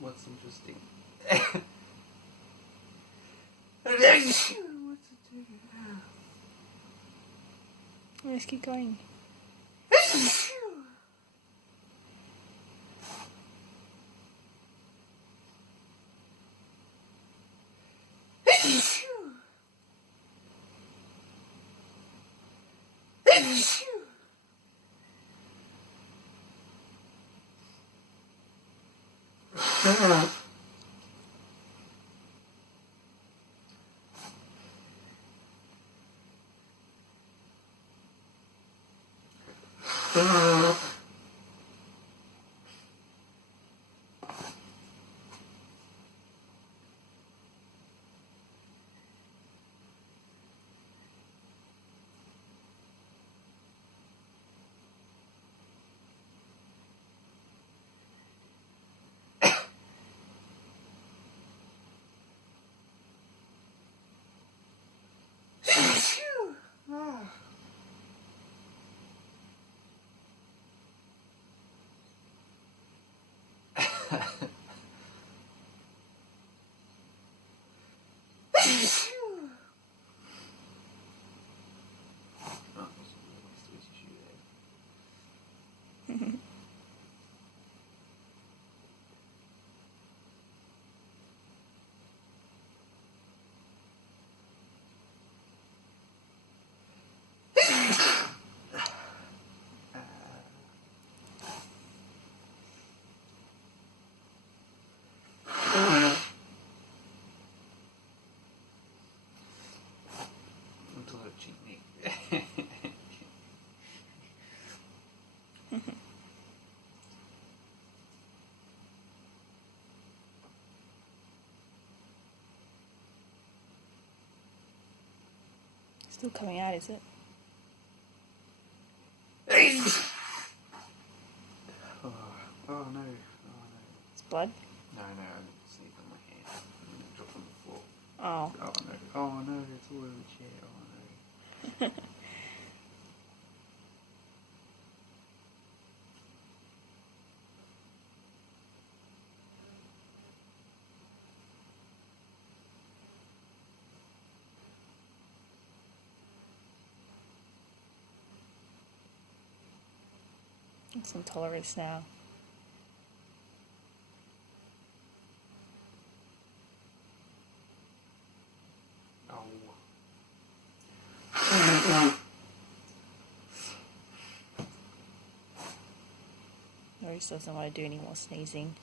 What's interesting? Let's keep going. Still coming out, is it? Oh no. Oh no. It's blood? No, I didn't see it on my hand. I'm gonna drop on the floor. Oh. Oh no. Oh no, it's all over the chair. Oh no. It's intolerance now. Maurice doesn't want to do any more sneezing.